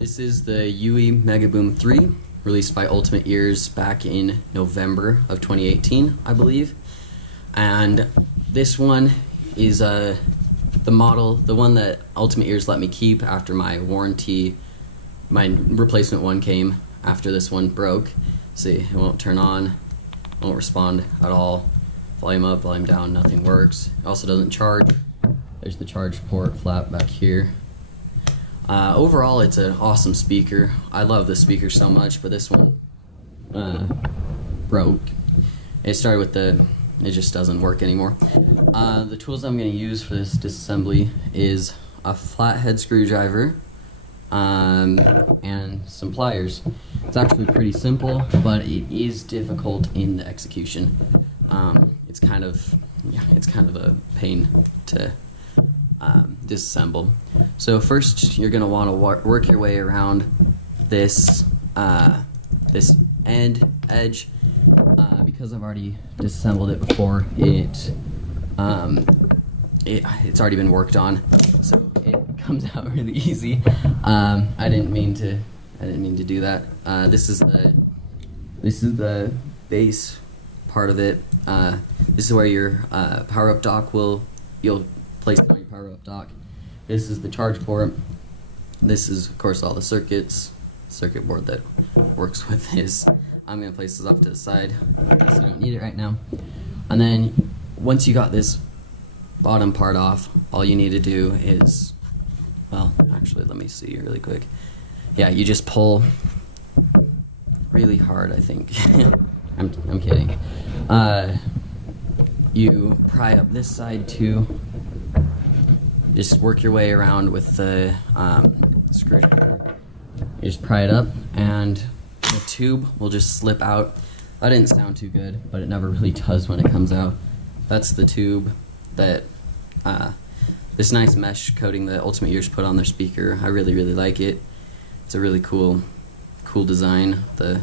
This is the UE Megaboom 3, released by Ultimate Ears back in November of 2018, I believe. And this one is the model, the one that Ultimate Ears let me keep after my warranty. My replacement one came after this one broke. See, it won't turn on, won't respond at all. Volume up, volume down, nothing works. It also doesn't charge. There's the charge port flap back here. Overall, it's an awesome speaker. I love this speaker so much, but this one broke. It started with it just doesn't work anymore. The tools I'm going to use for this disassembly is a flathead screwdriver and some pliers. It's actually pretty simple, but it is difficult in the execution. It's kind of a pain to disassemble. So first, you're going to want to work your way around this this edge. Because I've already disassembled it before, it's already been worked on, so it comes out really easy. I didn't mean to do that. This is the base part of it. This is where your power-up dock you'll place it on your power-up dock. This is the charge port. This is, of course, all the circuit board that works with this. I'm going to place this off to the side because you don't need it right now. And then once you got this bottom part off, all you need to do is, well, actually, let me see really quick. Yeah, you just pull really hard, I think. I'm kidding. You pry up this side too. Just work your way around with the screwdriver. You just pry it up, and the tube will just slip out. That didn't sound too good, but it never really does when it comes out. That's the tube that this nice mesh coating that Ultimate Ears put on their speaker. I really like it. It's a really cool design. The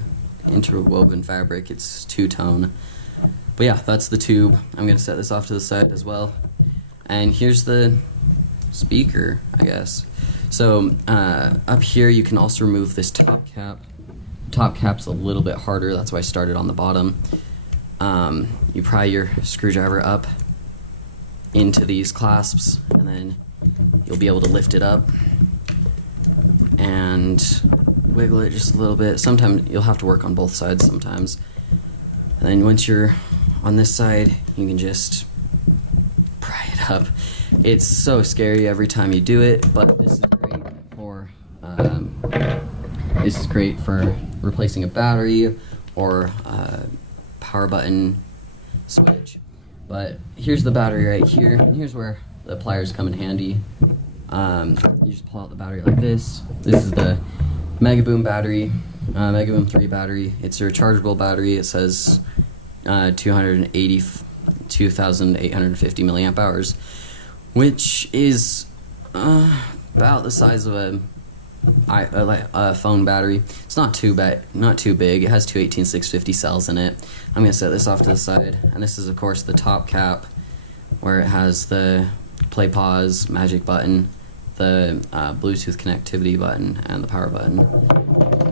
interwoven fabric, it's two-tone. But yeah, that's the tube. I'm going to set this off to the side as well. And here's the speaker, I guess. So up here you can also remove this top cap. Top cap's a little bit harder, that's why I started on the bottom. You pry your screwdriver up into these clasps, and then you'll be able to lift it up and wiggle it just a little bit. Sometimes you'll have to work on both sides sometimes. And then once you're on this side, you can just pry it up. It's so scary every time you do it, but this is great for replacing a battery or power button switch. But here's the battery right here, and here's where the pliers come in handy. You just pull out the battery like this. This is the Megaboom battery, Megaboom 3 battery. It's a rechargeable battery. It says 282,850 milliamp hours, which is about the size of a phone battery. It's not too big. It has two 18650 cells in it. I'm going to set this off to the side, and this is, of course, the top cap where it has the play pause magic button, the Bluetooth connectivity button, and the power button.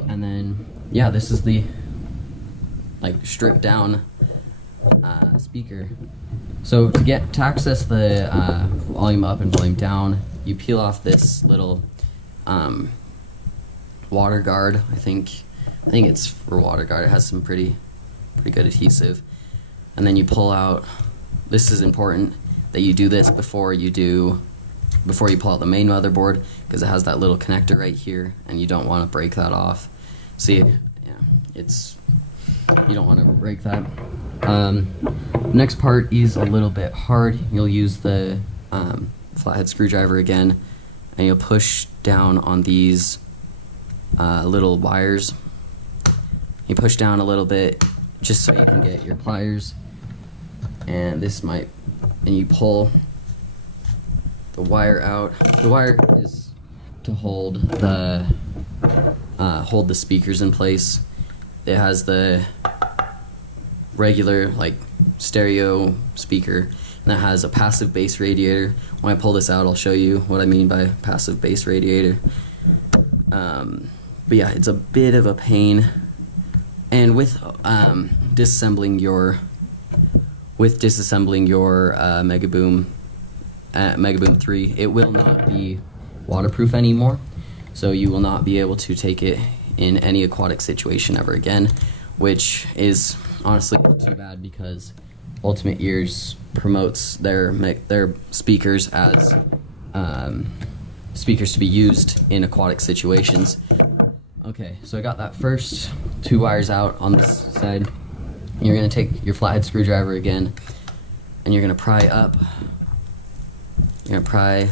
And then yeah, this is the stripped down speaker. So to access the volume up and volume down, you peel off this little water guard. I think it's for water guard. It has some pretty good adhesive. And then you pull out. This is important that you do this before you pull out the main motherboard, because it has that little connector right here, and you don't want to break that off. See, yeah, you don't want to break that. Next part is a little bit hard. You'll use the flathead screwdriver again, and you'll push down on these little wires. You push down a little bit just so you can get your pliers, and you pull the wire out. The wire is to hold the speakers in place. It has the regular stereo speaker, and that has a passive bass radiator. When I pull this out, I'll show you what I mean by passive bass radiator. But yeah, it's a bit of a pain. And with disassembling your Megaboom Megaboom 3, it will not be waterproof anymore, so you will not be able to take it in any aquatic situation ever again, which is honestly too bad because Ultimate Ears promotes their speakers as speakers to be used in aquatic situations. Okay, so I got that first 2 wires out on this side. You're going to take your flathead screwdriver again, and you're going to pry up. You're going to pry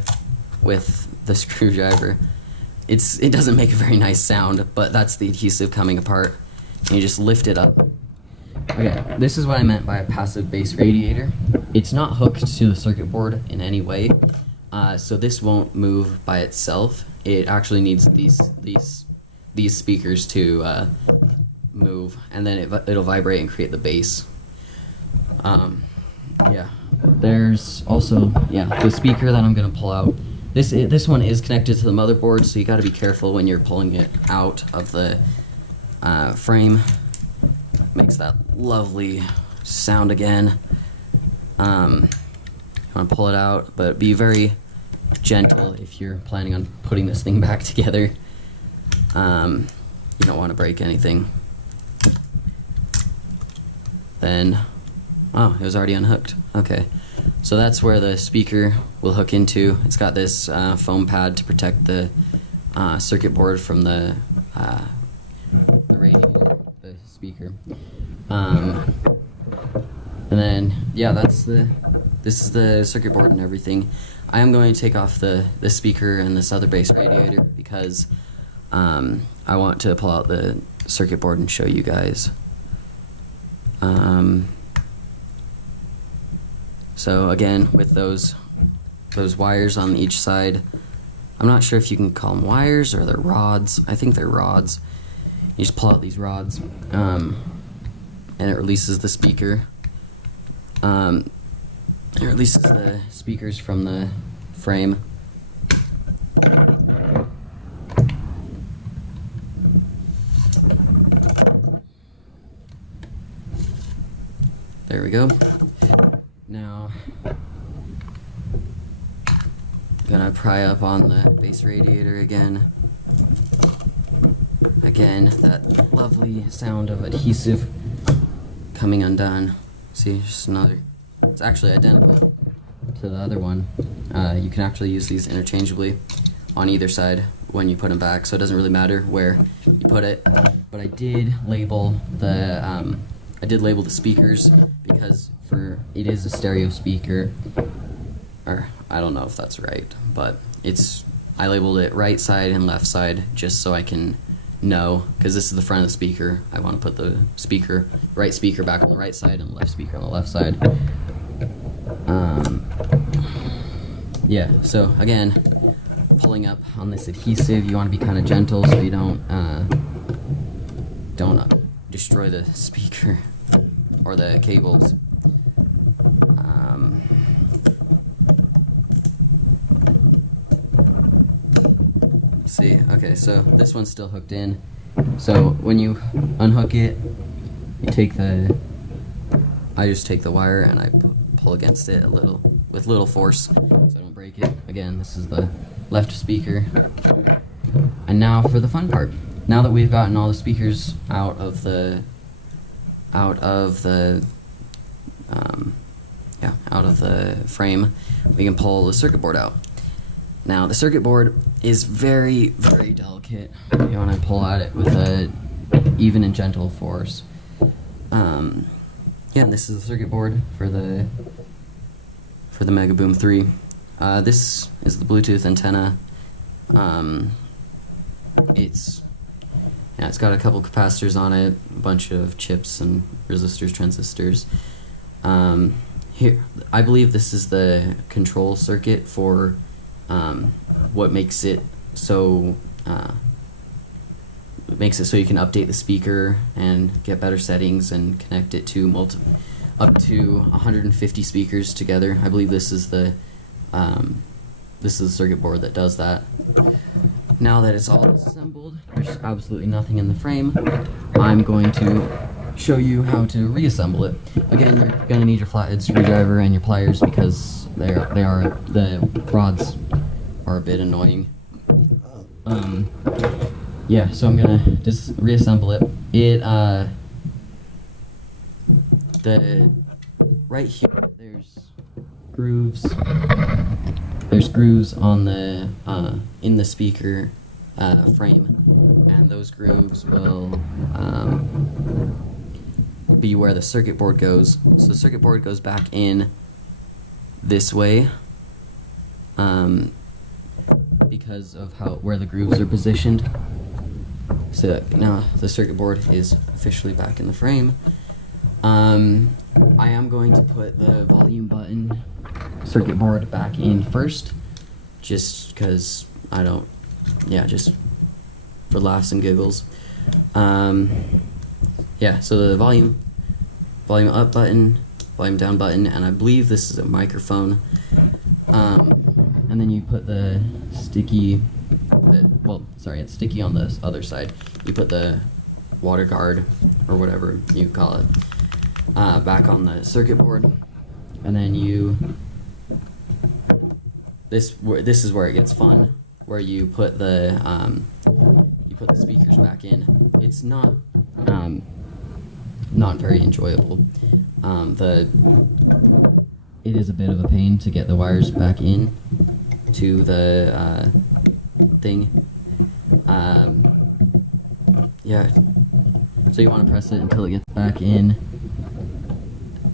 with the screwdriver. It doesn't make a very nice sound, but that's the adhesive coming apart. And you just lift it up. Okay, this is what I meant by a passive base radiator. It's not hooked to the circuit board in any way, so this won't move by itself. It actually needs these speakers to move, and then it'll vibrate and create the bass. Yeah, there's also the speaker that I'm gonna pull out. This one is connected to the motherboard, so you got to be careful when you're pulling it out of the frame. Makes that lovely sound again. You want to pull it out, but be very gentle if you're planning on putting this thing back together. You don't want to break anything. Then, oh, it was already unhooked. Okay, so that's where the speaker will hook into. It's got this foam pad to protect the circuit board from the radiator, the speaker. And then, this is the circuit board and everything. I am going to take off the speaker and this other base radiator because I want to pull out the circuit board and show you guys. So again, with those wires on each side, I'm not sure if you can call them wires or they're rods. I think they're rods. You just pull out these rods, and it releases the speaker. It releases the speakers from the frame. There we go. Now, I'm gonna pry up on the base radiator again. Again, that lovely sound of adhesive coming undone. See, just another. It's actually identical to the other one. You can actually use these interchangeably on either side when you put them back, so it doesn't really matter where you put it. But I did label the speakers because it is a stereo speaker, or I don't know if that's right, but I labeled it right side and left side just so I can know, because this is the front of the speaker. I want to put the right speaker back on the right side and the left speaker on the left side. Yeah, so again, pulling up on this adhesive, you want to be kind of gentle so you don't destroy the speaker or the cables. See, okay, so this one's still hooked in. So when you unhook it, I just take the wire and I pull against it with little force so I don't break it. Again, this is the left speaker. And now for the fun part. Now that we've gotten all the speakers out of the frame, we can pull the circuit board out. Now the circuit board is very, very delicate. You want to pull at it with a even and gentle force. And this is the circuit board for the Megaboom 3. This is the Bluetooth antenna. It's got a couple capacitors on it, a bunch of chips and resistors, transistors. Here, I believe this is the control circuit for what makes it so you can update the speaker and get better settings and connect it to up to 150 speakers together. I believe this is the circuit board that does that. now that it's all assembled, there's absolutely nothing in the frame. I'm going to show you how to reassemble it. Again, you're going to need your flathead screwdriver and your pliers because the rods are a bit annoying. Yeah, so I'm gonna just reassemble it. Right here, there's grooves. There's grooves on the in the speaker frame, and those grooves will be where the circuit board goes. So the circuit board goes back in this way, because of where the grooves are positioned. So now the circuit board is officially back in the frame. I am going to put the volume button circuit board back in first, just because just for laughs and giggles. Yeah, so the volume up button, volume down button, and I believe this is a microphone. And then you put the sticky, it's sticky on the other side. You put the water guard, or whatever you call it, back on the circuit board, and then this is where it gets fun, where you put the speakers back in. It's not very enjoyable. It is a bit of a pain to get the wires back in to the thing. Yeah, so you want to press it until it gets back in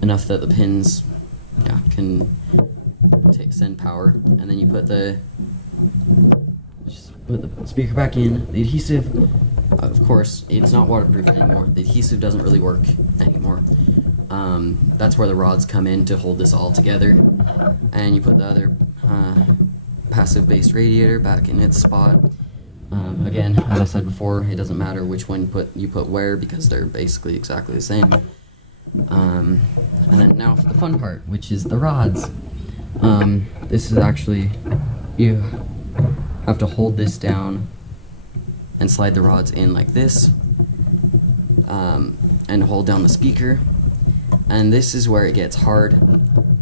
enough that the pins can send power, and then you just put the speaker back in. The adhesive, of course, it's not waterproof anymore. The adhesive doesn't really work anymore. That's where the rods come in to hold this all together, and you put the other passive based radiator back in its spot. Again, as I said before, it doesn't matter which one you put where, because they're basically exactly the same. And then now for the fun part, which is the rods. This is actually, you have to hold this down and slide the rods in like this, and hold down the speaker. And this is where it gets hard.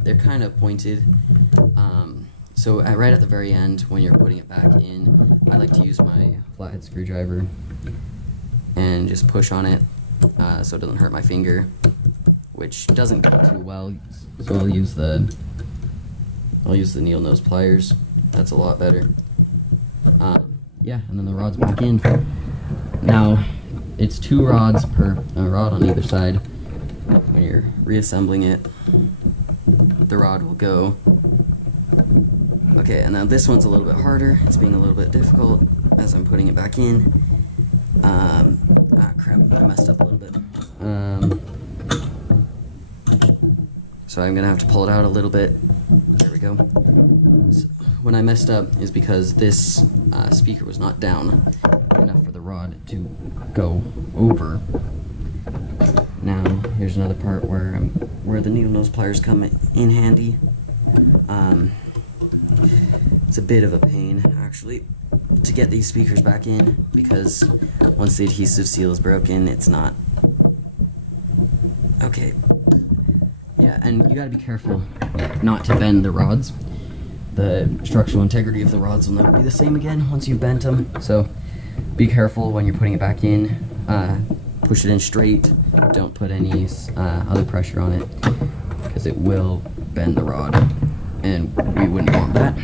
They're kind of pointed. So right at the very end, when you're putting it back in, I like to use my flathead screwdriver and just push on it so it doesn't hurt my finger, which doesn't go too well. So I'll use the needle nose pliers. That's a lot better. Yeah, and then the rod's back in. Now it's 2 rods per rod on either side. When you're reassembling it, the rod will go. Okay, and now this one's a little bit harder. It's being a little bit difficult as I'm putting it back in. Crap, I messed up a little bit. So I'm gonna have to pull it out a little bit. There we go. So when I messed up is because this speaker was not down enough for the rod to go over. Now here's another part where the needle nose pliers come in handy. It's a bit of a pain actually to get these speakers back in, because once the adhesive seal is broken, it's not okay. Yeah, and you gotta be careful not to bend the rods. The structural integrity of the rods will never be the same again once you've bent them, so be careful when you're putting it back in. Push it in straight, don't put any other pressure on it, because it will bend the rod, and we wouldn't want that.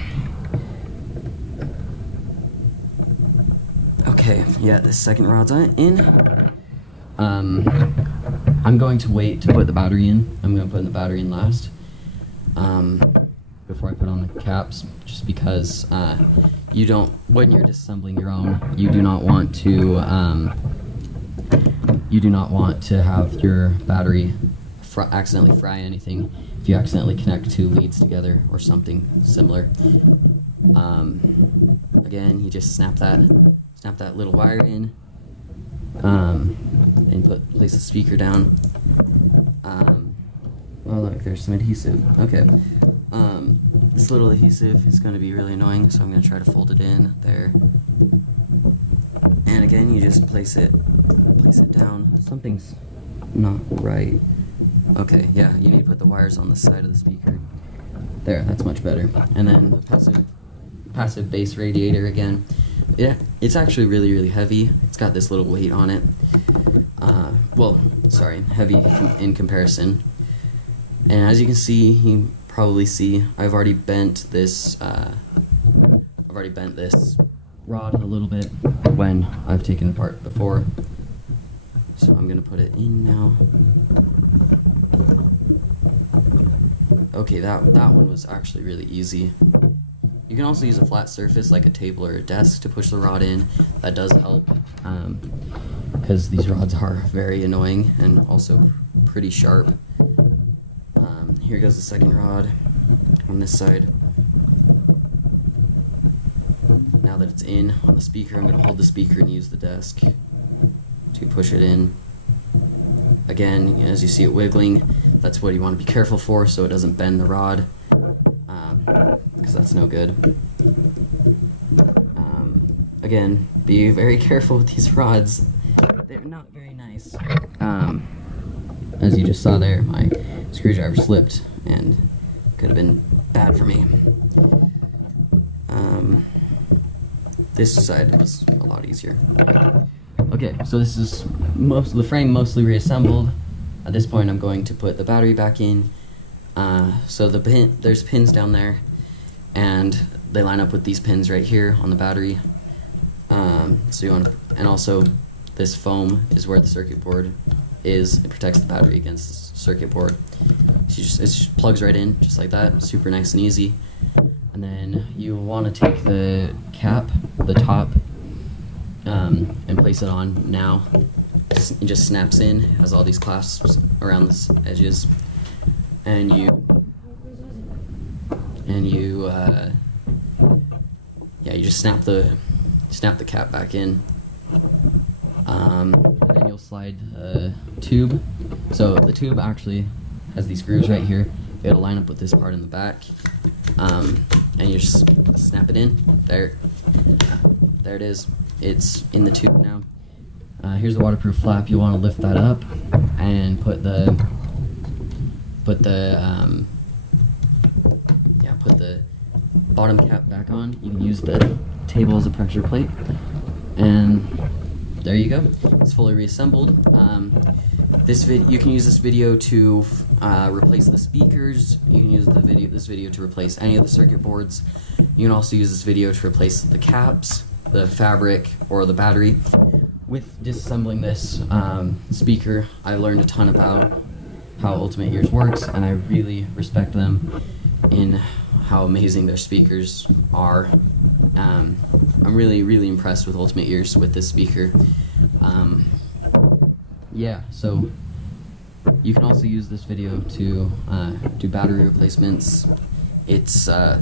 Okay, yeah, the second rod's in. I'm going to wait to put the battery in. I'm going to put the battery in last, before I put on the caps, just because when you're disassembling your own, you do not want to have your battery accidentally fry anything if you accidentally connect 2 leads together or something similar. Again, you just snap that little wire in, and place the speaker down. Oh look, there's some adhesive. Okay. this little adhesive is going to be really annoying, so I'm going to try to fold it in there. And again, you just place it down. Something's not right. Okay, yeah, you need to put the wires on the side of the speaker. There, that's much better. And then the passive bass radiator again. Yeah, it's actually really heavy. It's got this little weight on it. Well, sorry, heavy in comparison. And as you can see, you probably see, I've already bent this rod a little bit when I've taken it apart before. So I'm gonna put it in now. Okay, that one was actually really easy. You can also use a flat surface like a table or a desk to push the rod in. That does help, because these rods are very annoying and also pretty sharp. Here goes the second rod on this side. Now that it's in on the speaker, I'm going to hold the speaker and use the desk to push it in. Again, as you see it wiggling, that's what you want to be careful for so it doesn't bend the rod, because that's no good. Again, be very careful with these rods. They're not very nice. As you just saw there, my screwdriver slipped and could have been bad for me. This side was a lot easier. Okay, so this is the frame mostly reassembled. At this point, I'm going to put the battery back in. So there's pins down there, and they line up with these pins right here on the battery. So you want to, and also this foam is where the circuit board is. It protects the battery against the circuit board. So it just plugs right in, just like that. Super nice and easy. And then you want to take the cap, the top, and place it on now. It just snaps in, has all these clasps around the edges, and you just snap the cap back in. And then you'll slide a tube. So the tube actually has these grooves right here. It'll line up with this part in the back, and you just snap it in. There it is. It's in the tube now. Here's the waterproof flap. You want to lift that up and put the bottom cap back on. You can use the table as a pressure plate, and there you go. It's fully reassembled. You can use this video to replace the speakers. You can use this video to replace any of the circuit boards. You can also use this video to replace the caps, the fabric, or the battery. With disassembling this speaker, I learned a ton about how Ultimate Ears works, and I really respect them in how amazing their speakers are. I'm really impressed with Ultimate Ears with this speaker. Yeah, so you can also use this video to do battery replacements. It's a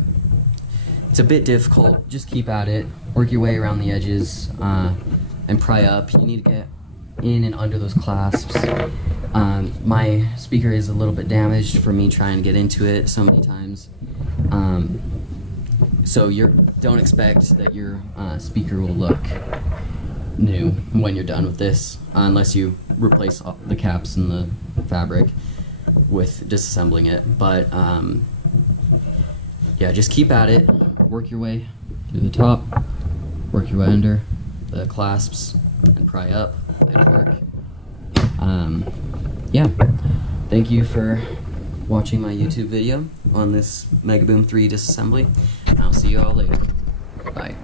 bit difficult. Just keep at it, work your way around the edges, and pry up. You need to get in and under those clasps. My speaker is a little bit damaged from me trying to get into it so many times. So don't expect that your speaker will look new when you're done with this, unless you replace the caps and the fabric with disassembling it. But yeah, just keep at it, work your way through the top, work your way under the clasps, and pry up. It'll work. Yeah, thank you for watching my YouTube video on this Megaboom 3 disassembly, and I'll see you all later. Bye.